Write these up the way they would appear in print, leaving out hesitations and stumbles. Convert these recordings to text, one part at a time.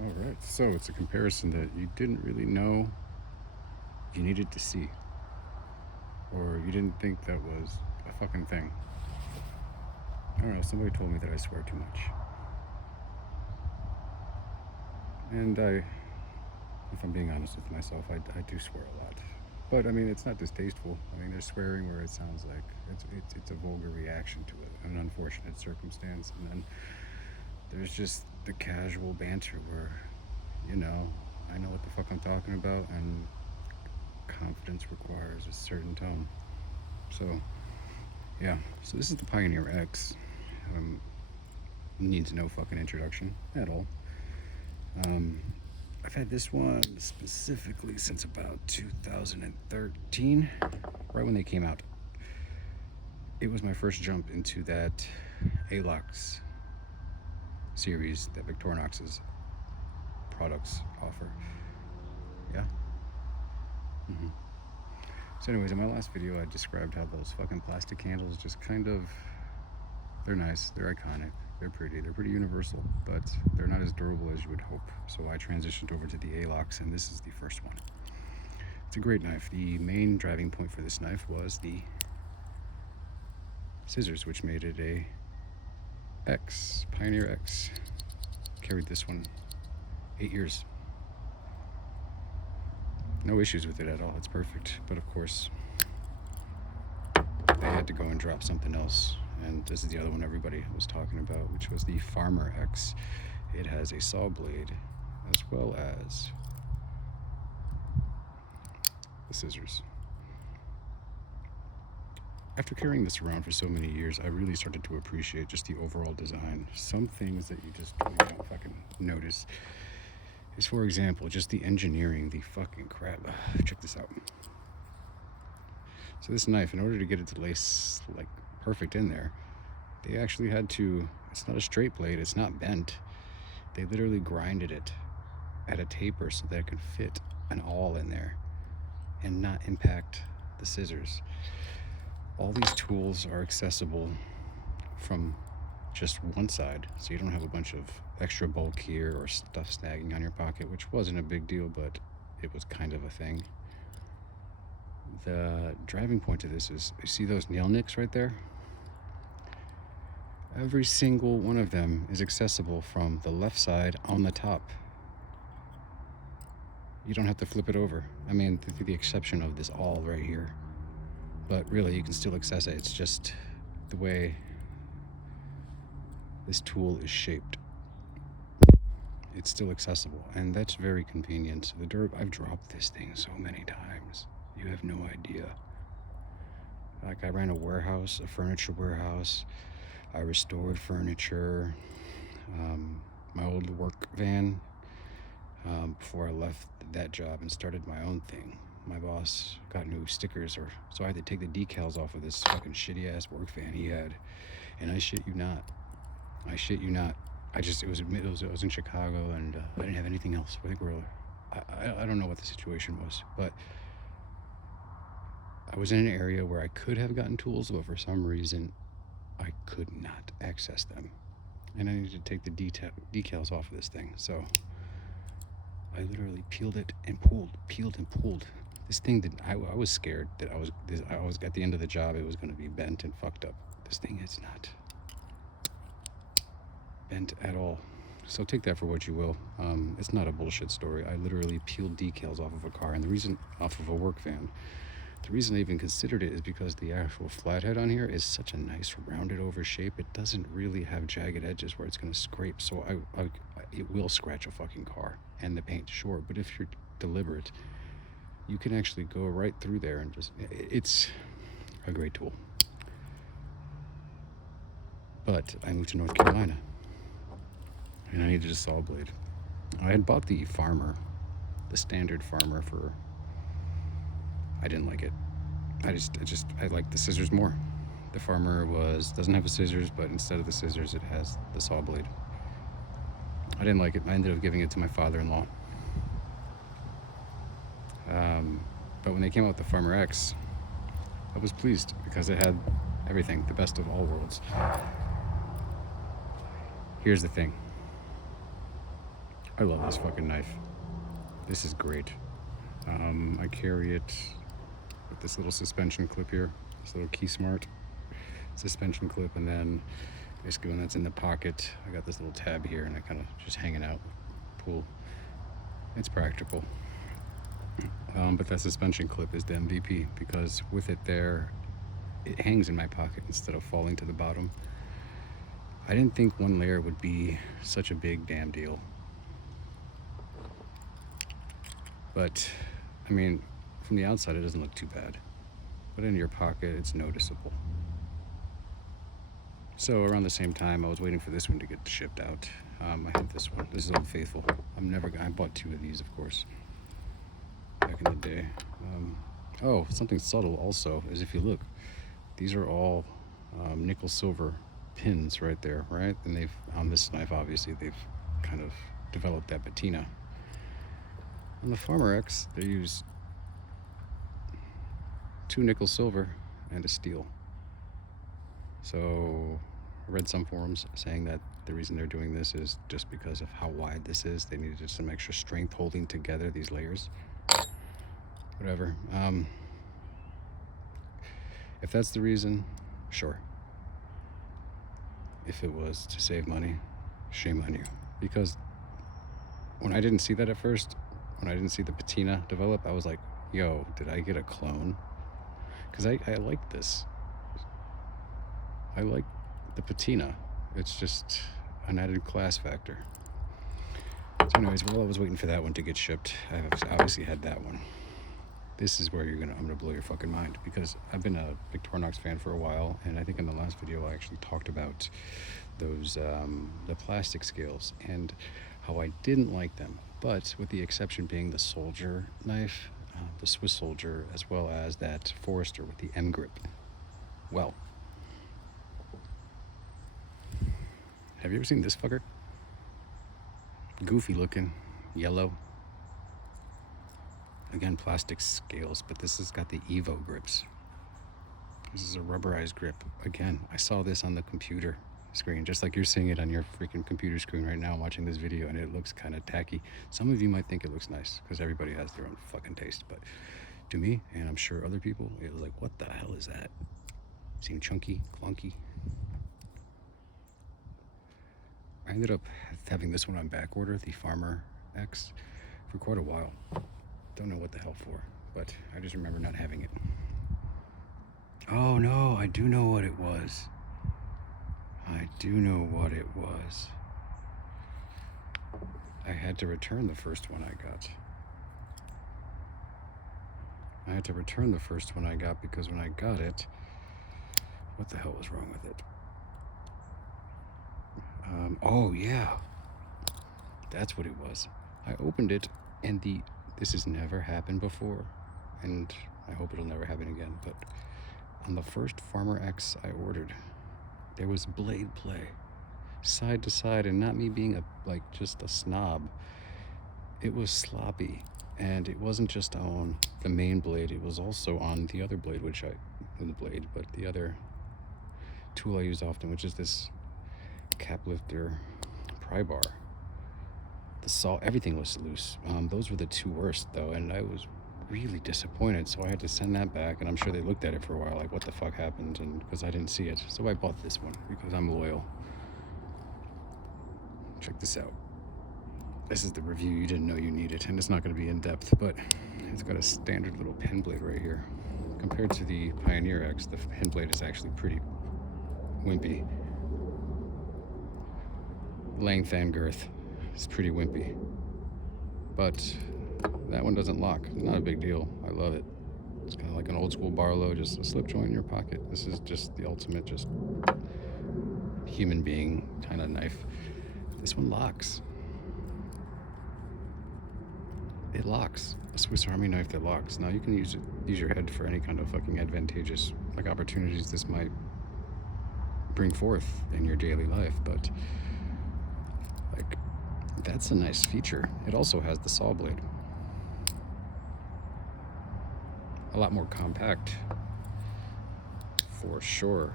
Alright, so it's a comparison that you didn't really know you needed to see. Or you didn't think that was a fucking thing. I don't know, somebody told me that I swear too much. And if I'm being honest with myself, I do swear a lot. But I mean, it's not distasteful. I mean, there's swearing where it sounds like it's a vulgar reaction to an unfortunate circumstance, and then there's just the casual banter where, I know what the fuck I'm talking about, and confidence requires a certain tone. So, yeah. So this is the Pioneer X. Needs no fucking introduction at all. I've had this one specifically since about 2013, right when they came out. It was my first jump into that ALOX series that Victorinox's products offer. Yeah. Mm-hmm. So anyways, in my last video I described how those fucking plastic candles just they're nice, they're iconic, they're pretty universal, but they're not as durable as you would hope. So I transitioned over to the ALOX, and this is the first one. It's a great knife. The main driving point for this knife was the scissors, which made it a X, Pioneer X. Carried this one 8 years. No issues with it at all, it's perfect. But of course, they had to go and drop something else. And this is the other one everybody was talking about, which was the Farmer X. It has a saw blade as well as the scissors. After carrying this around for so many years, I really started to appreciate just the overall design. Some things that you just don't fucking notice is, for example, just the engineering, the fucking crap. Check this out. So this knife, in order to get it to lace like perfect in there, they actually had to, it's not a straight blade, it's not bent. They literally grinded it at a taper so that it could fit an awl in there and not impact the scissors. All these tools are accessible from just one side, so you don't have a bunch of extra bulk here or stuff snagging on your pocket, which wasn't a big deal, but it was kind of a thing. The driving point to this is, you see those nail nicks right there? Every single one of them is accessible from the left side on the top. You don't have to flip it over. I mean, with the exception of this awl right here. But really, you can still access it. It's just the way this tool is shaped. It's still accessible, and that's very convenient. I've dropped this thing so many times. You have no idea. Like, I ran a warehouse, a furniture warehouse. I restored furniture. My old work van, before I left that job and started my own thing, my boss got new stickers, so I had to take the decals off of this fucking shitty ass work van he had. And I shit you not. It was in Chicago, and I didn't have anything else. I don't know what the situation was, but I was in an area where I could have gotten tools, but for some reason I could not access them, and I needed to take the decals off of this thing. So I literally peeled and pulled. This thing I was scared that I was at the end of the job, it was going to be bent and fucked up. This thing is not bent at all. So take that for what you will. It's not a bullshit story. I literally peeled decals off of a car, and off of a work van. The reason I even considered it is because the actual flathead on here is such a nice rounded over shape. It doesn't really have jagged edges where it's going to scrape, so it will scratch a fucking car and the paint, sure, but if you're deliberate, you can actually go right through there and it's a great tool. But I moved to North Carolina, and I needed a saw blade. I had bought the standard Farmer I didn't like it. I like the scissors more. The Farmer doesn't have the scissors, but instead of the scissors, it has the saw blade. I didn't like it. I ended up giving it to my father-in-law. But when they came out with the Farmer X, I was pleased because it had everything, the best of all worlds. Here's the thing. I love this fucking knife. This is great. I carry it with this little suspension clip here, this little Key Smart suspension clip, and then basically when that's in the pocket, I got this little tab here, and I kind of just hang it out, pull. It's practical. But that suspension clip is the MVP, because with it there, it hangs in my pocket instead of falling to the bottom. I didn't think one layer would be such a big damn deal. But, I mean, from the outside it doesn't look too bad. But in your pocket, it's noticeable. So around the same time, I was waiting for this one to get shipped out. I had this one. This is Old Faithful. I bought 2 of these, of course, back in the day. Oh, something subtle also is if you look, these are all nickel silver pins right there, right? And they've, on this knife, obviously, they've kind of developed that patina. On the Farmer X, they use 2 nickel silver and a steel. So I read some forums saying that the reason they're doing this is just because of how wide this is. They needed some extra strength holding together these layers. Whatever. If that's the reason, sure. If it was to save money, shame on you. Because when I didn't see that at first, when I didn't see the patina develop, I was like, yo, did I get a clone? Because I like this. I like the patina. It's just an added class factor. So anyways, while I was waiting for that one to get shipped, I obviously had that one. This is where I'm gonna blow your fucking mind, because I've been a Victorinox fan for a while, and I think in the last video I actually talked about those the plastic scales and how I didn't like them, but with the exception being the soldier knife, the Swiss soldier, as well as that Forester with the M grip. Well, have you ever seen this fucker? Goofy looking, yellow. Again, plastic scales, but this has got the Evo grips. This is a rubberized grip. Again, I saw this on the computer screen, just like you're seeing it on your freaking computer screen right now watching this video, and it looks kind of tacky. Some of you might think it looks nice, because everybody has their own fucking taste, but to me, and I'm sure other people, it was like, what the hell is that? Seemed chunky, clunky. I ended up having this one on back order, the Farmer X, for quite a while. Don't know what the hell for, but I just remember not having it. Oh no, I do know what it was. I do know what it was. I had to return the first one I got. I had to return the first one I got because when I got it, what the hell was wrong with it? Oh yeah, that's what it was. I opened it and this has never happened before, and I hope it'll never happen again, but on the first Farmer X I ordered, there was blade play, side to side, and not me being just a snob. It was sloppy, and it wasn't just on the main blade, it was also on the other blade, but the other tool I use often, which is this cap lifter pry bar. The saw, everything was loose. Those were the 2 worst though, and I was really disappointed, so I had to send that back, and I'm sure they looked at it for a while like, what the fuck happened, and because I didn't see it. So I bought this one because I'm loyal. Check this out. This is the review you didn't know you needed, and it's not going to be in depth, but it's got a standard little pen blade right here. Compared to the Pioneer X, the pen blade is actually pretty wimpy. Length and girth is pretty wimpy, but that one doesn't lock. Not a big deal. I love it. It's kind of like an old school Barlow, just a slip joint in your pocket. This is just the ultimate, just human being kind of knife. This one locks. It locks. A Swiss Army knife that locks. Now you can use your head for any kind of fucking advantageous opportunities this might bring forth in your daily life, but that's a nice feature. It also has the saw blade. A lot more compact, for sure.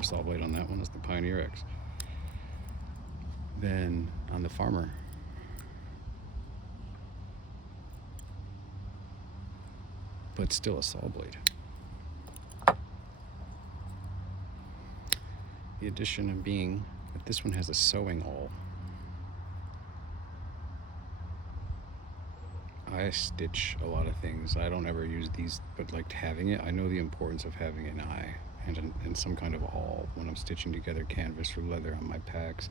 Saw blade on that one. That's the Pioneer X. Then on the Farmer, but still a saw blade. The addition of being that this one has a sewing awl. I stitch a lot of things. I don't ever use these, but like having it, I know the importance of having an eye and some kind of awl when I'm stitching together canvas or leather on my packs,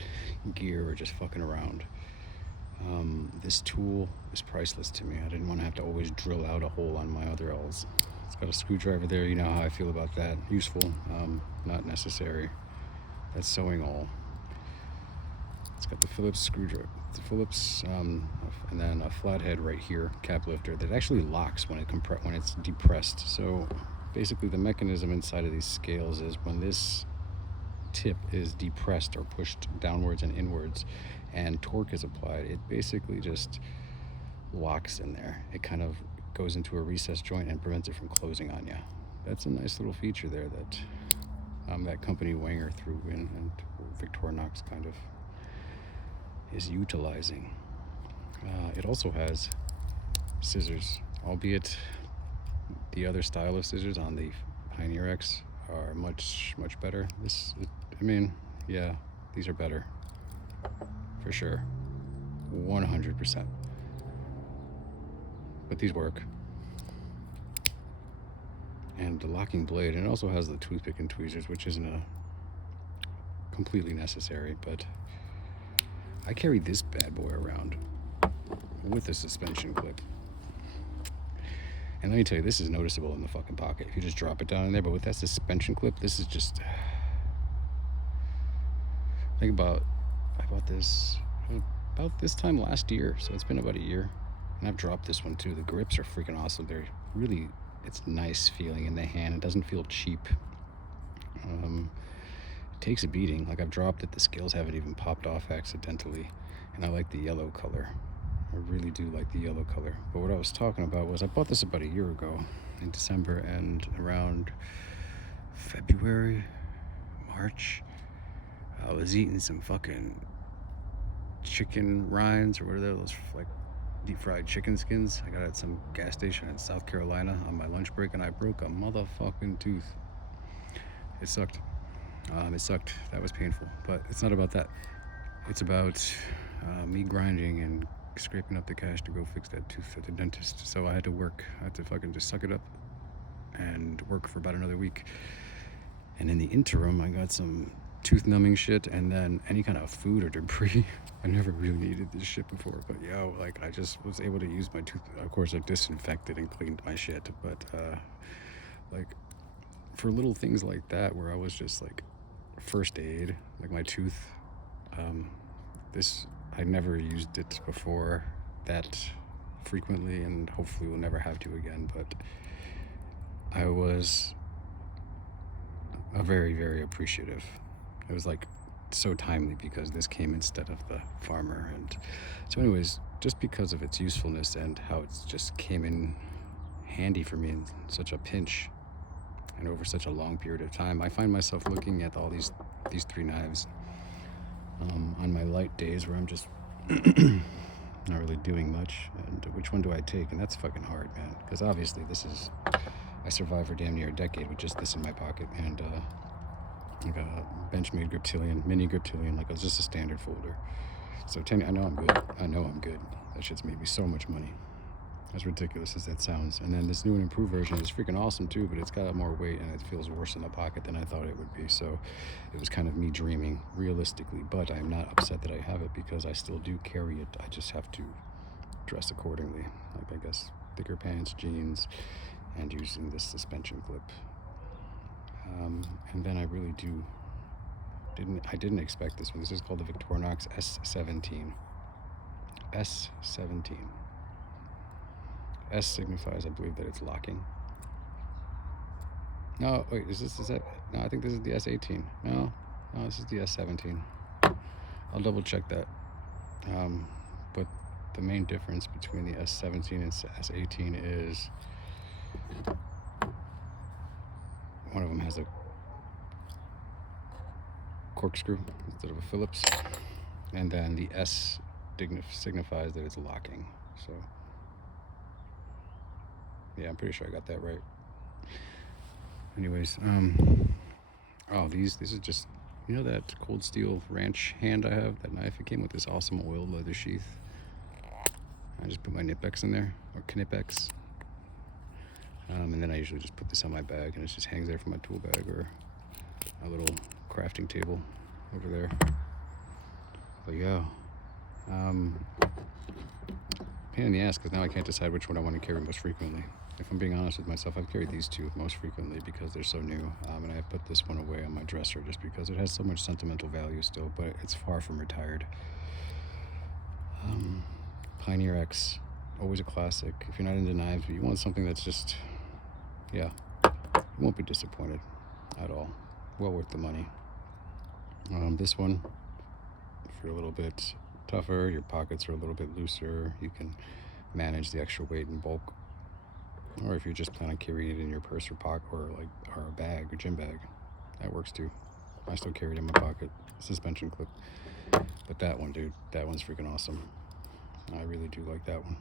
gear, or just fucking around. This tool is priceless to me. I didn't want to have to always drill out a hole on my other awls. It's got a screwdriver there. You know how I feel about that. Useful, not necessary. That's sewing awl. It's got the Phillips screwdriver, and then a flathead right here, cap lifter, that actually locks when it's depressed. So basically the mechanism inside of these scales is when this tip is depressed or pushed downwards and inwards and torque is applied, it basically just locks in there. It kind of goes into a recessed joint and prevents it from closing on you. That's a nice little feature there that that company Wenger threw in, and Victorinox kind of is utilizing. It also has scissors, albeit the other style of scissors on the Pioneer X are much better. Yeah, these are better for sure, 100%. But these work. And the locking blade, and it also has the toothpick and tweezers, which isn't completely necessary, but I carry this bad boy around with a suspension clip. And let me tell you, this is noticeable in the fucking pocket if you just drop it down in there, but with that suspension clip, this is just... Think about, I bought this about this time last year, so it's been about a year. And I've dropped this one too. The grips are freaking awesome. They're really, it's nice feeling in the hand. It doesn't feel cheap. It takes a beating. Like, I've dropped it, the scales haven't even popped off accidentally. And I like the yellow color. I really do like the yellow color. But what I was talking about was I bought this about a year ago in December, and around February, March, I was eating some fucking chicken rinds, or what are those, like deep fried chicken skins I got at some gas station in South Carolina on my lunch break, and I broke a motherfucking tooth. It sucked. That was painful, but it's not about that. It's about me grinding and scraping up the cash to go fix that tooth at the dentist. So I had to work. I had to fucking just suck it up and work for about another week. And in the interim, I got some tooth numbing shit, and then any kind of food or debris. I never really needed this shit before, but like, I just was able to use my tooth. Of course, I disinfected and cleaned my shit, but like, for little things like that where I was just like first aid, like my tooth, I never used it before that frequently, and hopefully will never have to again, but I was very, very appreciative. It was like so timely because this came instead of the farmer. And so anyways, just because of its usefulness and how it's just came in handy for me in such a pinch and over such a long period of time, I find myself looking at all these three knives on my light days where I'm just not really doing much, and which one do I take? And that's fucking hard, man, because obviously I survived for damn near a decade with just this in my pocket, and like a Benchmade Griptilian, mini Griptilian, like it was just a standard folder. So I know I'm good. That shit's made me so much money. As ridiculous as that sounds. And then this new and improved version is freaking awesome too, but it's got more weight and it feels worse in the pocket than I thought it would be. So it was kind of me dreaming realistically, but I'm not upset that I have it because I still do carry it. I just have to dress accordingly. Like, I guess thicker pants, jeans, and using this suspension clip. And then I really didn't expect this one. This is called the Victorinox S-17. S-17. S signifies, I believe, that it's locking. No, wait, is that? No, I think this is the S-18. No, this is the S-17. I'll double check that. But the main difference between the S-17 and S-18 is one of them has a corkscrew instead of a Phillips, and then the S signifies that it's locking. So Yeah, I'm pretty sure I got that right. Anyways, oh, these are just, you know that Cold Steel Ranch hand I have, that knife? It came with this awesome oiled leather sheath. I just put my Knipex in there, or Knipex. And then I usually just put this on my bag, and it just hangs there for my tool bag or my little crafting table over there. But yeah, pain in the ass, because now I can't decide which one I want to carry most frequently. If I'm being honest with myself, I've carried these two most frequently because they're so new, and I put this one away on my dresser just because it has so much sentimental value still, but it's far from retired. Pioneer X, always a classic. If you're not into knives, but you want something that's just, yeah, you won't be disappointed at all. Well worth the money. This one, if you're a little bit tougher, your pockets are a little bit looser, you can manage the extra weight in bulk. Or if you're just kind of carrying it in your purse or pocket, or a bag, or gym bag, that works too. I still carry it in my pocket, suspension clip. But that one, dude, that one's freaking awesome. I really do like that one.